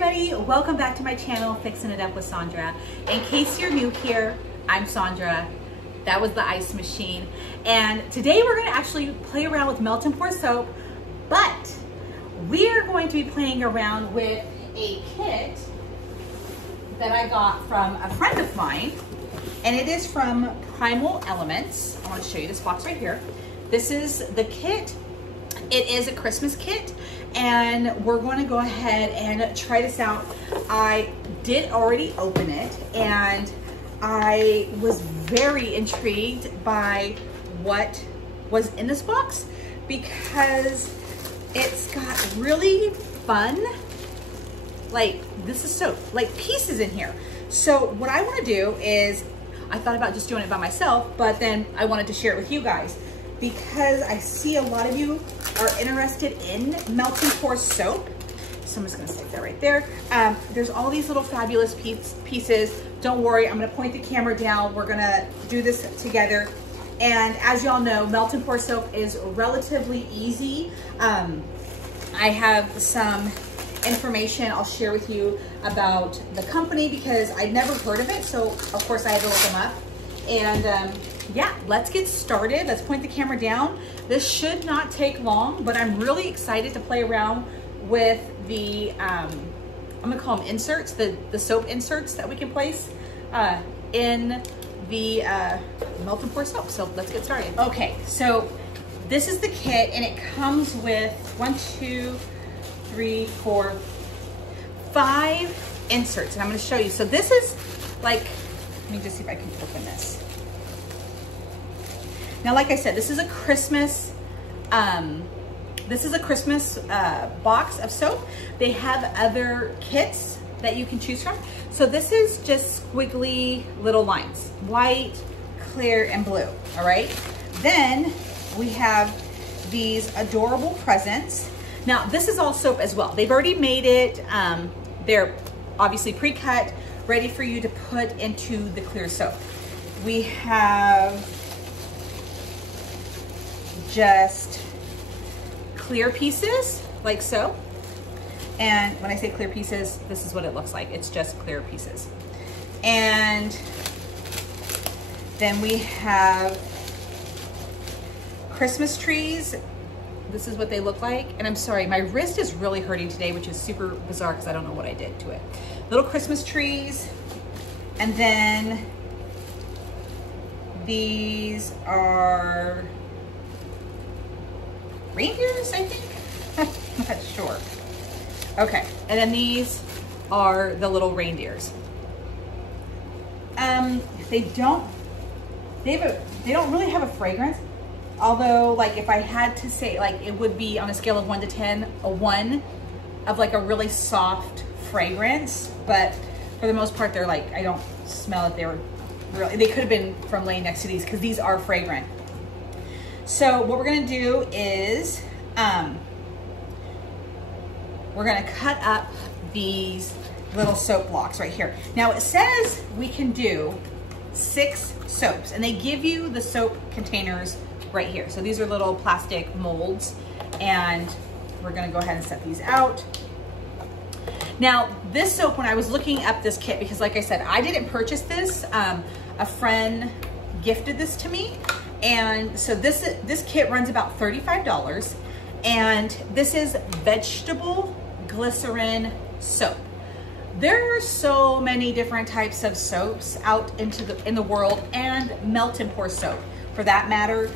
everybody, welcome back to my channel, Fixing It Up with Sandra. In case you're new here, I'm Sandra. That was the ice machine. And today we're gonna actually play around with melt and pour soap, but we're going to be playing around with a kit that I got from a friend of mine, and it is from Primal Elements. I want to show you this box right here. This is the kit. It is a Christmas kit, and we're going to go ahead and try this out. I did already open it, and I was very intrigued by what was in this box because it's got really fun, like, this is soap, like pieces in here. So what I want to do is, I thought about just doing it by myself, but then I wanted to share it with you guys because I see a lot of you are interested in melt and pour soap. So I'm just gonna stick that right there. There's all these little fabulous pieces. Don't worry, I'm gonna point the camera down. We're gonna do this together. And as y'all know, melt and pour soap is relatively easy. I have some information I'll share with you about the company because I'd never heard of it. So of course I had to look them up. And yeah, let's get started. Let's point the camera down. This should not take long, but I'm really excited to play around with the, I'm gonna call them inserts, the soap inserts that we can place in the melt and pour soap. So let's get started. Okay, so this is the kit, and it comes with 5 inserts, and I'm gonna show you. So this is like, let me just see if I can open this. Now, like I said, this is a Christmas, box of soap. They have other kits that you can choose from. So this is just squiggly little lines, white, clear, and blue, all right? Then we have these adorable presents. Now, this is all soap as well. They've already made it, they're obviously pre-cut, ready for you to put into the clear soap. We have just clear pieces, like so. And when I say clear pieces, this is what it looks like. It's just clear pieces. And then we have Christmas trees. This is what they look like. And I'm sorry, my wrist is really hurting today, which is super bizarre because I don't know what I did to it. Little Christmas trees. And then these are reindeers, I think. I'm not sure. Okay, and then these are the little reindeers. They don't really have a fragrance. Although, like, if I had to say, like, it would be on a scale of 1 to 10, a 1 of like a really soft fragrance. But for the most part, they're like, I don't smell it. They were really, they could have been from laying next to these because these are fragrant. So what we're gonna do is, we're gonna cut up these little soap blocks right here. Now it says we can do 6 soaps, and they give you the soap containers right here. So these are little plastic molds, and we're gonna go ahead and set these out. Now this soap, when I was looking up this kit, because like I said, I didn't purchase this, a friend gifted this to me. And so this kit runs about $35, and this is vegetable glycerin soap. There are so many different types of soaps out in the world, and melt and pour soap for that matter.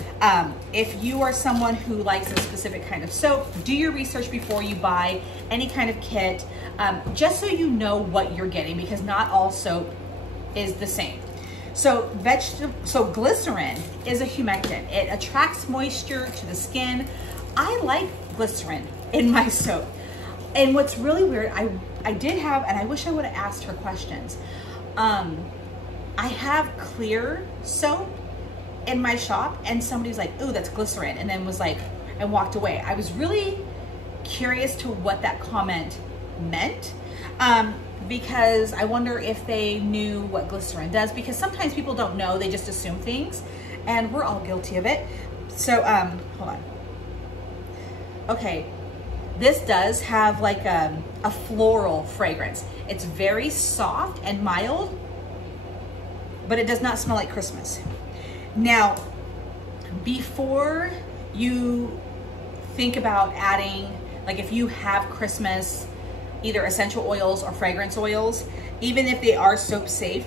If you are someone who likes a specific kind of soap, do your research before you buy any kind of kit, just so you know what you're getting, because not all soap is the same. So glycerin is a humectant. It attracts moisture to the skin. I like glycerin in my soap. And what's really weird, I did have, and I wish I would have asked her questions. I have clear soap in my shop, and somebody was like, "Ooh, that's glycerin," and then was like, and walked away. I was really curious to what that comment meant. Because I wonder if they knew what glycerin does, because sometimes people don't know, they just assume things, and we're all guilty of it. So, hold on. Okay, this does have like a floral fragrance. It's very soft and mild, but it does not smell like Christmas. Now, before you think about adding, like if you have Christmas, either essential oils or fragrance oils, even if they are soap safe,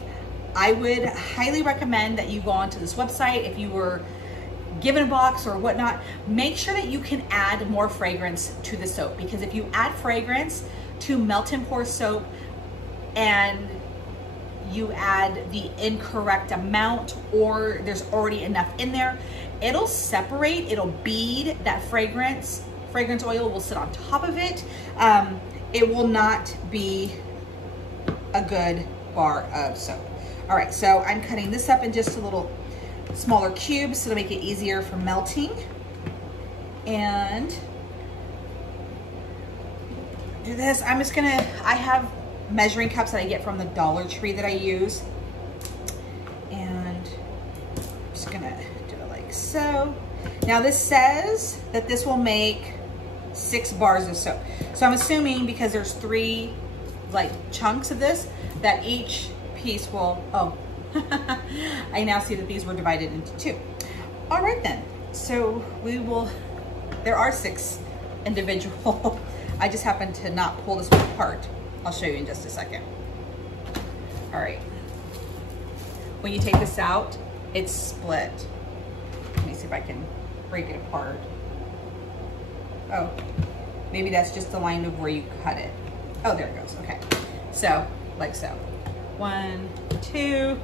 I would highly recommend that you go onto this website. If you were given a box or whatnot, make sure that you can add more fragrance to the soap, because if you add fragrance to melt and pour soap and you add the incorrect amount, or there's already enough in there, it'll separate, it'll bead that fragrance oil will sit on top of it. It will not be a good bar of soap. All right, so I'm cutting this up in just a little smaller cubes so to make it easier for melting. And do this, I'm just gonna, I have measuring cups that I get from the Dollar Tree that I use. And I'm just gonna do it like so. Now this says that this will make 6 bars of soap. So I'm assuming, because there's 3 like chunks of this, that each piece will, oh, I now see that these were divided into 2. All right then, so we will, there are 6 individual, I just happened to not pull this one apart. I'll show you in just a second. All right, when you take this out, it's split. Let me see if I can break it apart. Oh, maybe that's just the line of where you cut it. Oh, there it goes, okay. So, like so. 1, 2.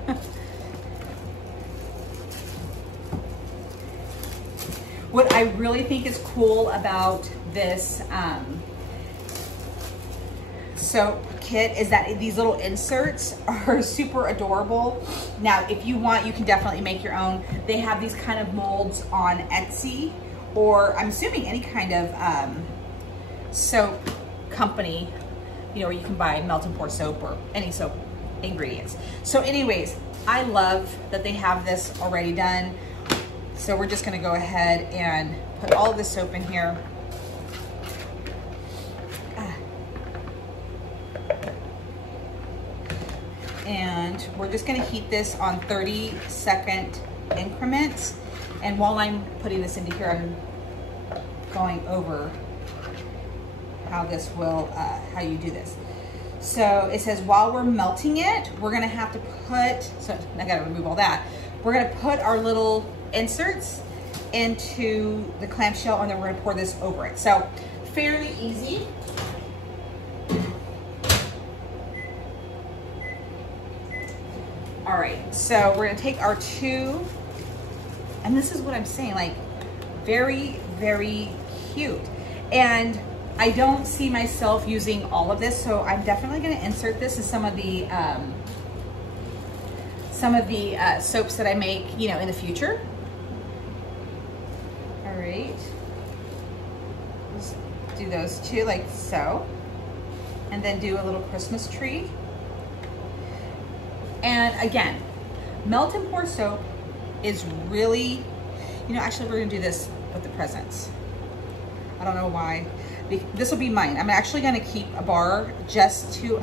What I really think is cool about this soap kit is that these little inserts are super adorable. Now, if you want, you can definitely make your own. They have these kind of molds on Etsy, or I'm assuming any kind of soap company, you know, where you can buy melt and pour soap or any soap ingredients. So anyways, I love that they have this already done. So we're just gonna go ahead and put all of the soap in here. And we're just gonna heat this on 30-second increments. And while I'm putting this into here, I'm going over how this will, how you do this. So it says while we're melting it, we're gonna have to put, so I gotta remove all that. We're gonna put our little inserts into the clamshell, and then we're gonna pour this over it. So fairly easy. All right, so we're gonna take our 2, and this is what I'm saying, like very, very cute. And I don't see myself using all of this, so I'm definitely gonna insert this in some of the soaps that I make, you know, in the future. All right, let's do those 2 like so, and then do a little Christmas tree. And again, melt and pour soap is really, you know, actually we're gonna do this with the presents. I don't know why. This will be mine. I'm actually gonna keep a bar just to,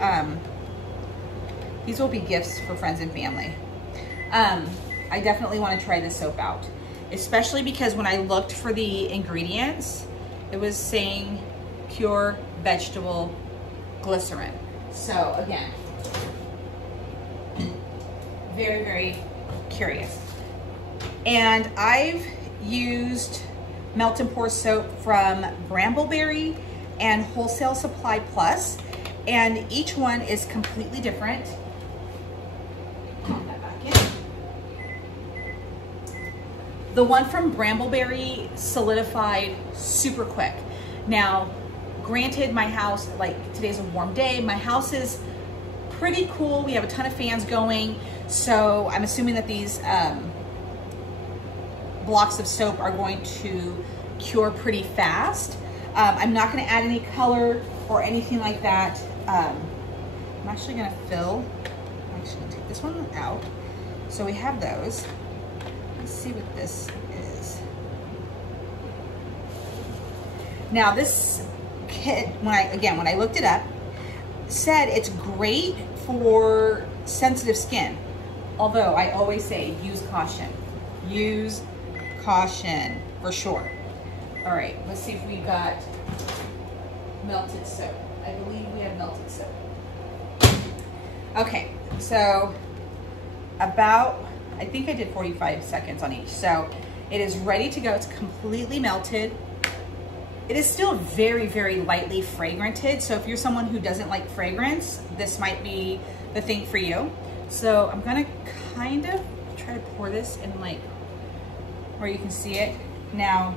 these will be gifts for friends and family. I definitely wanna try this soap out, especially because when I looked for the ingredients, it was saying pure vegetable glycerin. So again, very, very curious. And I've used melt and pour soap from Brambleberry and Wholesale Supply Plus, and each one is completely different. Put that back in. The one from Brambleberry solidified super quick. Now, granted, my house, like today's a warm day, my house is pretty cool. We have a ton of fans going, so I'm assuming that these blocks of soap are going to cure pretty fast. I'm not gonna add any color or anything like that. I'm actually gonna fill, I'm actually gonna take this one out. So we have those. Let's see what this is. Now this kit, when I looked it up, said it's great for sensitive skin. Although I always say use caution. Use caution for sure. All right, let's see if we got melted soap. I believe we have melted soap. Okay, so about, I think I did 45 seconds on each. So it is ready to go. It's completely melted. It is still very, very lightly fragranted. So if you're someone who doesn't like fragrance, this might be the thing for you. So I'm gonna kind of try to pour this in like where you can see it. Now,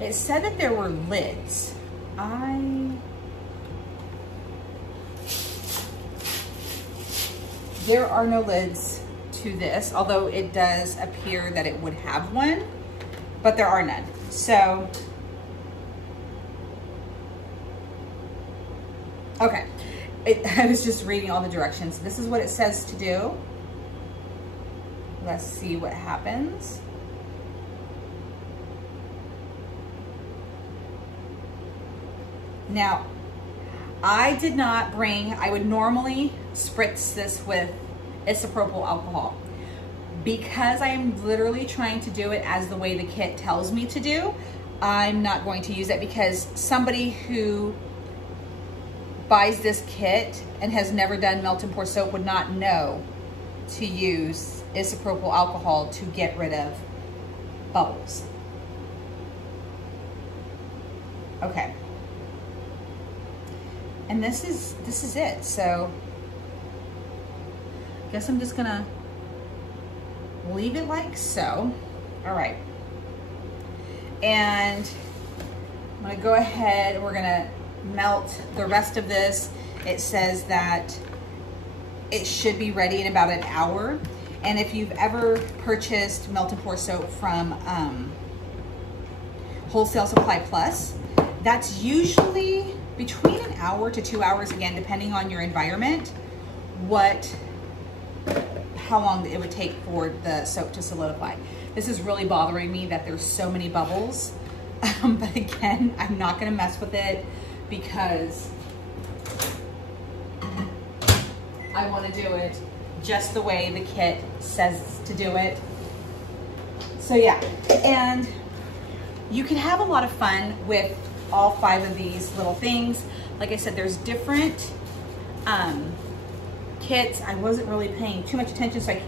it said that there were lids. There are no lids to this, although it does appear that it would have one, but there are none. So, okay. I was just reading all the directions. This is what it says to do. Let's see what happens. Now, I did not bring, I would normally spritz this with isopropyl alcohol. Because I'm literally trying to do it as the way the kit tells me to do, I'm not going to use it, because somebody who buys this kit and has never done melt and pour soap would not know to use isopropyl alcohol to get rid of bubbles. Okay. And this is it. So I guess I'm just gonna leave it like so. All right. And I'm gonna go ahead and we're gonna melt the rest of this. It says that it should be ready in about an hour. And if you've ever purchased melt and pour soap from Wholesale Supply Plus, that's usually between an hour to 2 hours, again, depending on your environment, how long it would take for the soap to solidify. This is really bothering me that there's so many bubbles. But again, I'm not gonna mess with it because I wanna do it just the way the kit says to do it. So yeah, and you can have a lot of fun with all 5 of these little things. Like I said, there's different kits. I wasn't really paying too much attention, so I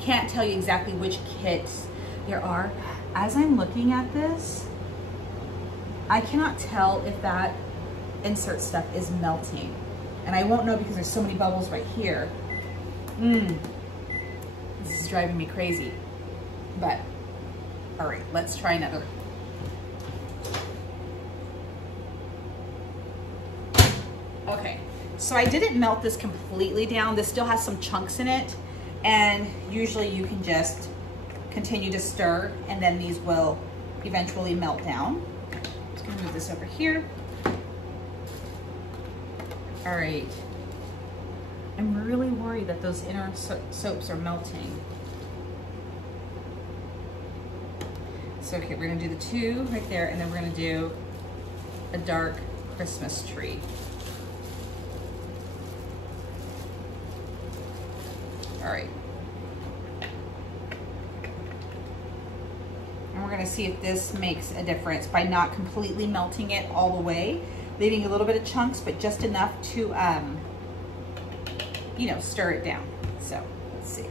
can't tell you exactly which kits there are. As I'm looking at this, I cannot tell if that insert stuff is melting. And I won't know because there's so many bubbles right here. This is driving me crazy. But, all right, let's try another. Okay, so I didn't melt this completely down. This still has some chunks in it, and usually you can just continue to stir and then these will eventually melt down. Just gonna move this over here. All right, I'm really worried that those inner soaps are melting. So okay, we're gonna do the 2 right there, and then we're gonna do a dark Christmas tree. All right. And we're gonna see if this makes a difference by not completely melting it all the way, leaving a little bit of chunks, but just enough to, you know, stir it down. So let's see.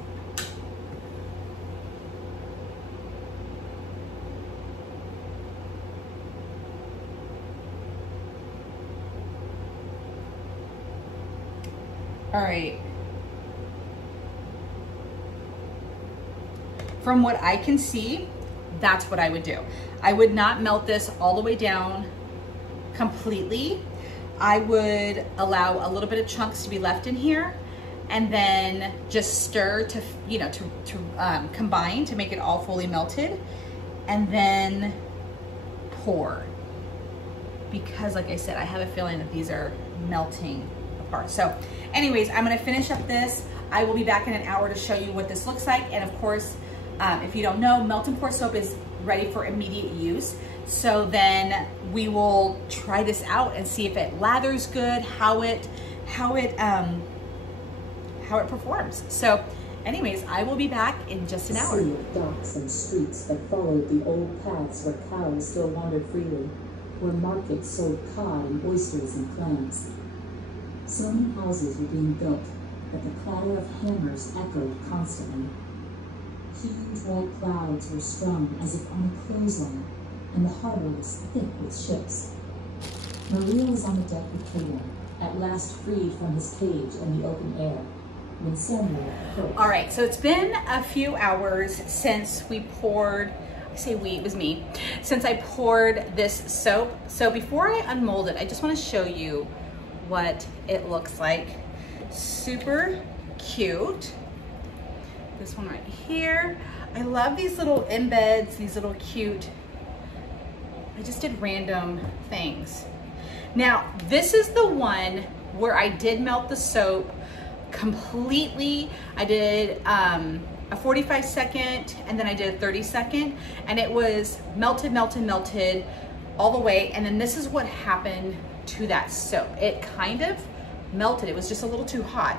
All right. From what I can see, that's what I would do. I would not melt this all the way down completely. I would allow a little bit of chunks to be left in here, and then just stir to, you know, to combine to make it all fully melted, and then pour. Because like I said, I have a feeling that these are melting apart. So anyways, I'm gonna finish up this. I will be back in an hour to show you what this looks like. And of course, If you don't know, melt and pour soap is ready for immediate use. So then we will try this out and see if it lathers good, how it performs. So anyways, I will be back in just an hour. Sea of docks and streets that followed the old paths where cows still wandered freely, where markets sold cod and oysters and clams. So many houses were being built that the clatter of hammers echoed constantly. Huge white clouds were strung as if on a clothesline, and the harbor was thick with ships. Maria was on the deck with Caitlin, at last freed from his cage in the open air, when Samuel approached. All right, so it's been a few hours since we poured, I say we, it was me, since I poured this soap. So before I unmold it, I just want to show you what it looks like. Super cute. This one right here. I love these little embeds, these little cute, I just did random things. Now, this is the one where I did melt the soap completely. I did a 45-second and then I did a 30-second, and it was melted, melted, melted all the way. And then this is what happened to that soap. It kind of melted. It was just a little too hot.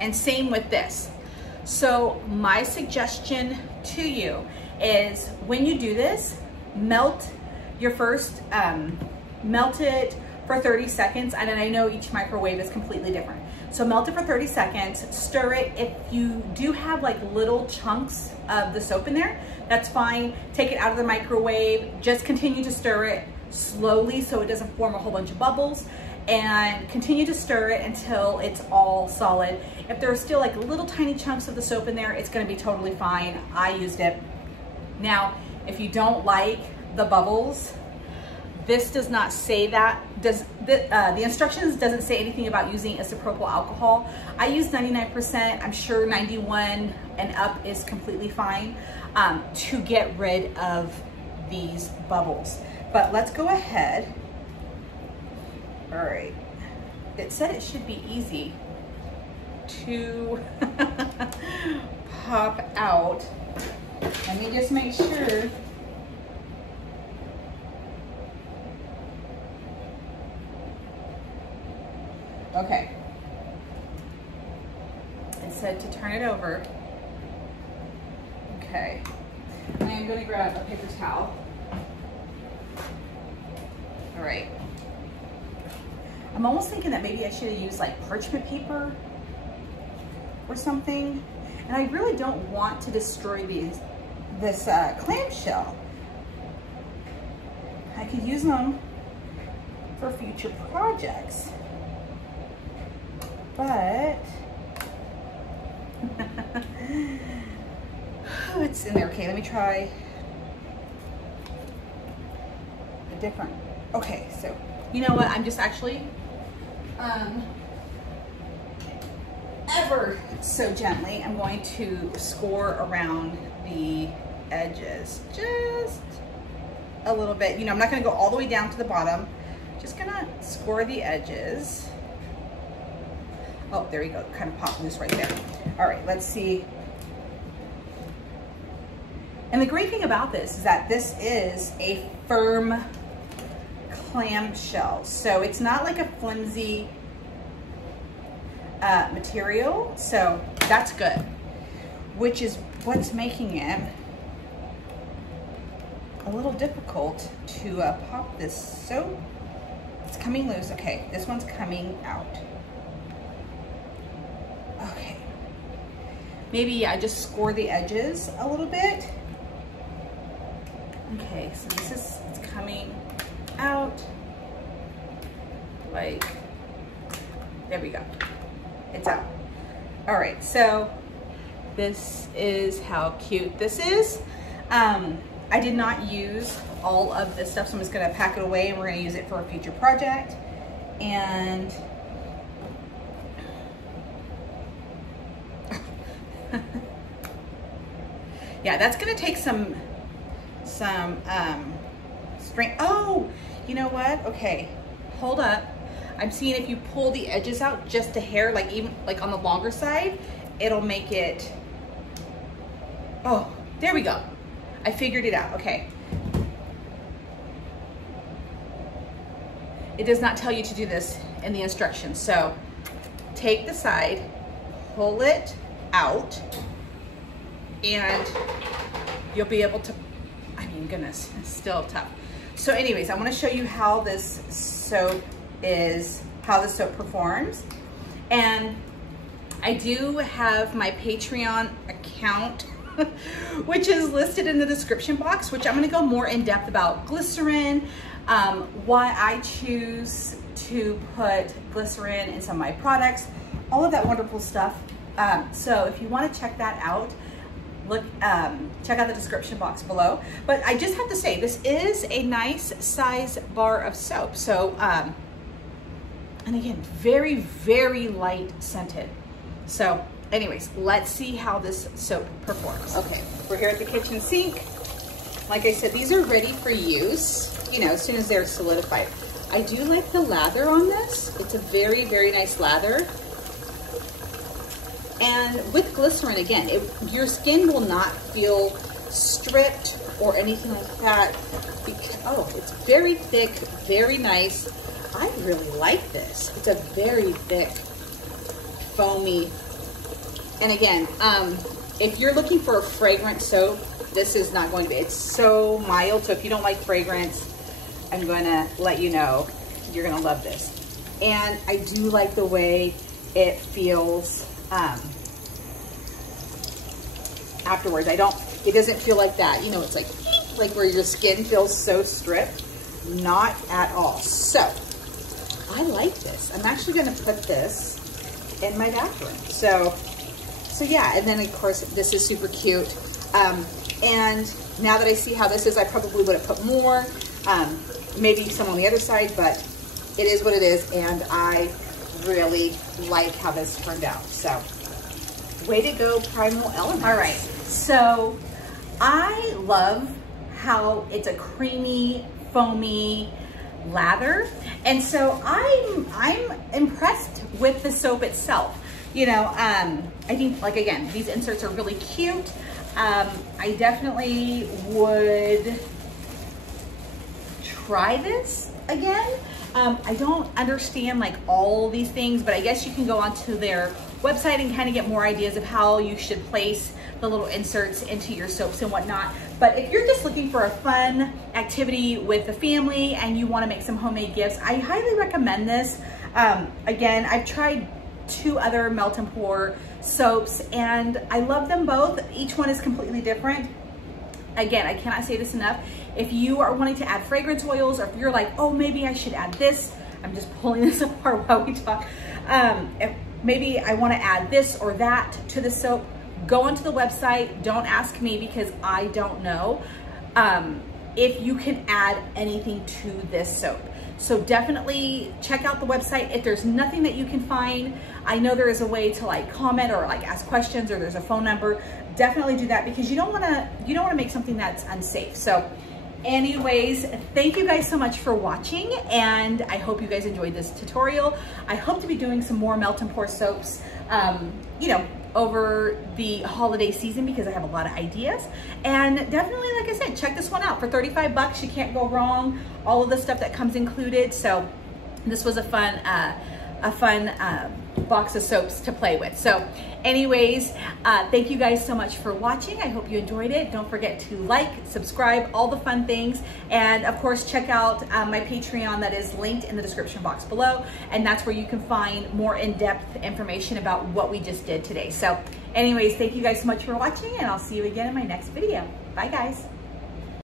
And same with this. So my suggestion to you is when you do this, melt your first, melt it for 30 seconds. And then I know each microwave is completely different. So melt it for 30 seconds, stir it. If you do have like little chunks of the soap in there, that's fine. Take it out of the microwave, just continue to stir it slowly so it doesn't form a whole bunch of bubbles, and continue to stir it until it's all solid. If there are still like little tiny chunks of the soap in there, it's gonna be totally fine. I used it. Now, if you don't like the bubbles, this does not say that. The instructions doesn't say anything about using isopropyl alcohol. I use 99%. I'm sure 91 and up is completely fine to get rid of these bubbles. But let's go ahead. All right. It said it should be easy to pop out. Let me just make sure. Okay. It said to turn it over. Okay. I am going to grab a paper towel. All right. I'm almost thinking that maybe I should have used like parchment paper or something. And I really don't want to destroy this clamshell. I could use them for future projects. But oh, it's in there. Okay, let me try a different. Okay, so you know what? I'm just actually ever so gently, I'm going to score around the edges just a little bit. You know, I'm not going to go all the way down to the bottom. Just gonna score the edges. Oh, there you go, kind of popped loose right there. All right, let's see. And the great thing about this is that this is a firm clamshell. So it's not like a flimsy material. So that's good, which is what's making it a little difficult to pop this soap. It's coming loose. Okay, this one's coming out. Okay, maybe I just score the edges a little bit. Okay, so this is, it's coming out like, there we go, it's out. All right, so this is how cute this is. I did not use all of this stuff, so I'm just gonna pack it away and we're gonna use it for a future project. And yeah, that's gonna take some strength. Oh, you know what? Okay, hold up. I'm seeing if you pull the edges out just a hair, like even like on the longer side, it'll make it Oh, there we go. I figured it out, okay. It does not tell you to do this in the instructions. So take the side, pull it out, and you'll be able to, I mean, goodness, it's still tough. So anyways, I wanna show you how this soap performs. And I do have my Patreon account, which is listed in the description box, which I'm gonna go more in depth about glycerin, why I choose to put glycerin in some of my products, all of that wonderful stuff. So if you wanna check that out, check out the description box below. But I just have to say, this is a nice size bar of soap. So, and again, very, very light scented. So anyways, let's see how this soap performs. Okay, we're here at the kitchen sink. Like I said, these are ready for use, you know, as soon as they're solidified. I do like the lather on this. It's a very, very nice lather. And with glycerin, again, your skin will not feel stripped or anything like that. Oh, it's very thick, very nice. I really like this. It's a very thick, foamy. And again, if you're looking for a fragrant soap, this is not going to be. It's so mild, so if you don't like fragrance, I'm going to let you know you're going to love this. And I do like the way it feels afterwards. It doesn't feel like that. You know, it's like where your skin feels so stripped. Not at all. So, I like this. I'm actually going to put this in my bathroom. So yeah, and then of course, this is super cute. And now that I see how this is, I probably would have put more, maybe some on the other side, but it is what it is. And I really like how this turned out. So way to go, Primal Elements. All right, so I love how it's a creamy, foamy lather. And so I'm impressed with the soap itself. You know, I think, like, again, these inserts are really cute. I definitely would try this again. I don't understand like all these things, but I guess you can go onto their website and kind of get more ideas of how you should place the little inserts into your soaps and whatnot. But if you're just looking for a fun activity with the family and you want to make some homemade gifts, I highly recommend this. Again, I've tried 2 other melt and pour soaps and I love them both. Each one is completely different. Again, I cannot say this enough. If you are wanting to add fragrance oils, or if you're like, oh, maybe I should add this, I'm just pulling this apart while we talk. If maybe I want to add this or that to the soap, go onto the website. Don't ask me because I don't know if you can add anything to this soap. So definitely check out the website. If there's nothing that you can find, I know there is a way to like comment or like ask questions, or there's a phone number. Definitely do that because you don't want to make something that's unsafe. So anyways, thank you guys so much for watching, and I hope you guys enjoyed this tutorial. I hope to be doing some more melt and pour soaps, you know, over the holiday season because I have a lot of ideas. And definitely, like I said, check this one out for 35 bucks. You can't go wrong. All of the stuff that comes included. So this was a fun box of soaps to play with. So anyways, thank you guys so much for watching. I hope you enjoyed it. Don't forget to like, subscribe, all the fun things. And of course, check out my Patreon that is linked in the description box below. And that's where you can find more in-depth information about what we just did today. So anyways, thank you guys so much for watching, and I'll see you again in my next video. Bye guys.